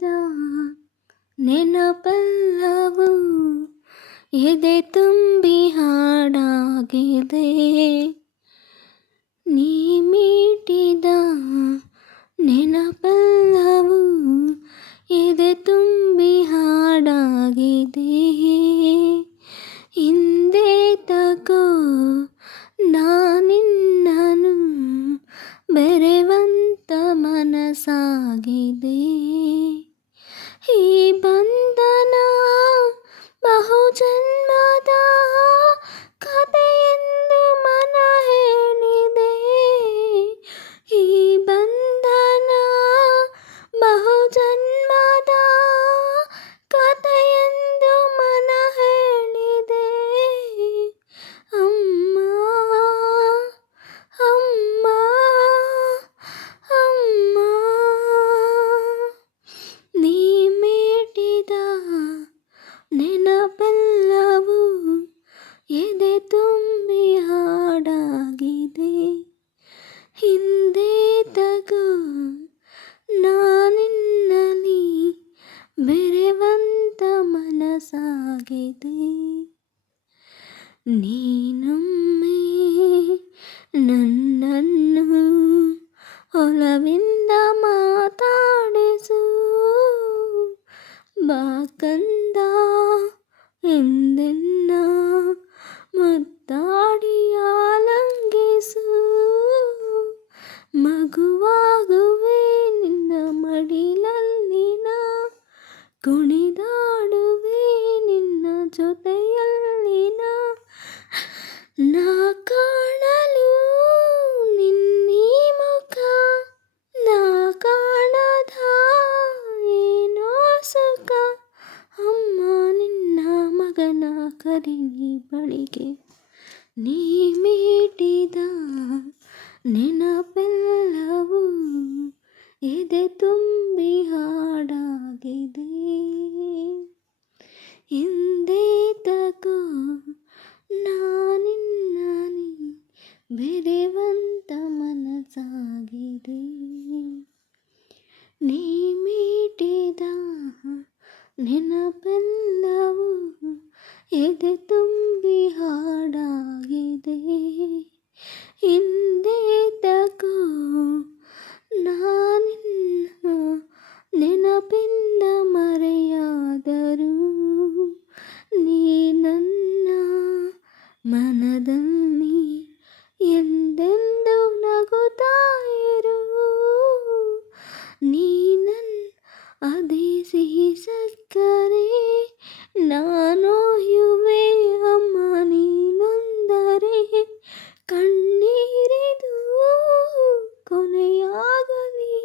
ಮೀಟಿದ ನೆನಪಲ್ಲವು ಎದೆ ತುಂಬಿ ಹಾಡಾಗಿದೆ. ನೀ ಮೀಟಿದ ನೆನಪಲ್ಲವು ಎದೆ ತುಂಬಿ ಹಾಡಾಗಿದೆ. ಹಿಂದೆ ತಗೋ ನಾನಿನ್ನನು ಬೆರೆವಂತ ಮನಸಾಗಿದೆ. ಈ ಬಂಧನ ಬಹುಜನ್ಮದ ಕಥೆಯೆಂದು ಮನ ಹೇಳಿದೆ. ಈ ಬಂಧನ ಬಹುಜನ್ಮದ ಕಥೆಯೆಂದು ಮನ ಹೇಳಿದೆ. ಅಮ್ಮ ಅಮ್ಮ ಅಮ್ಮ, ನೀ ಮೀಟಿದ ನೆನಪೆಲ್ಲವೂ ಎದೆ ತುಂಬಿ ಹಾಡಾಗಿದೆ. ಹಿಂದೆ ತಗೋ ನಾನಿನ್ನಲಿ ಬೆರೆವಂತ ಮನಸಾಗಿದೆ. ನೀನೊಮ್ಮೆ ನನ್ನನ್ನು ಒಲವಿಂದ ಮಾತಾಡಿಸು. ಬಾಕಂದ ಎಂದೆನ್ನ ಮುತ್ತಾಡಿ ಆಲಂಗಿಸು. ಮಗುವಾಗುವೆ ನಿನ್ನ ಮಡಿಲಲ್ಲಿನ ಕುಣಿದಾಡುವೆ ನಿನ್ನ ಜೊತೆಯಲ್ಲಿನ. ನಾ ಕಾಣಲು ನಿನ್ನೀ ಮುಖ ನಾ ಕಾಣದ ಏನೋ ಸುಖ. ಅಮ್ಮ ನಿನ್ನ ಮಗನ ಕರಿನಿ ಬಳಿಗೆ. ನೀ ಮೀಟಿದ ನೆನಪೆಲ್ಲವೂ ಎದೆ ತುಂಬಿ ಹಾಡಾಗಿದೆ. ಹಿಂದೆ ತಗೋ ನಾನಿನ್ನಲಿ ಬೆರೆವಂತ ಮನಸಾಗಿದೆ. ನೀ ಮೀಟಿದ ನೆನಪೆಲ್ಲವೂ ಎದೆ ತುಂಬಿ ಹಾಡಾಗಿದೆ. ಹಿಂದೆ ತಗೋ ನಾನಿನ್ನ ನೆನಪಿಂದ ಮರೆಯಾದರೂ ನೀ ನನ್ನ ಮನದಲ್ಲಿ ಎಂದೆಂದು ನಗುತ್ತಾ ಇರು. ನೀ ನನ್ನ ಅದೇ ಸಿಹಿ ಸಕ್ಕರೆ ನಾನೊಯ್ಯುವೆ ಅಮ್ಮ ನೀನೊಂದರೆ. ಕಣ್ಣೀರಿದು ಕೊನೆಯಾಗಲಿ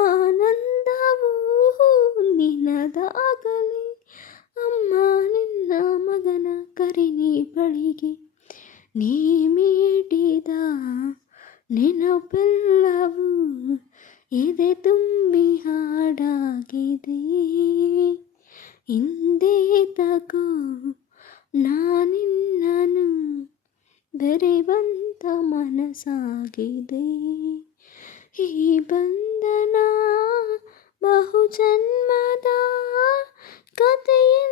ಆನಂದವು ನಿನದಾಗಲಿ. ಅಮ್ಮ ನಿನ್ನ ಮಗನ ಕರಿನಿ ಬಳಿಗೆ. ನೀ ಮೀಟಿದ ನೆನಪೆಲ್ಲವೂ ಎದೆ ತುಂಬಿ ಹಾಡಾಗಿದೆ. ಹಿಂದೆ ತಗೋ ನಾನಿನ್ನನು ಬೆರೆವಂತ ಮನಸಾಗಿದೆ. ಈ ಬಂಧನ ಬಹುಜನ್ಮದ ಕಥೆಯ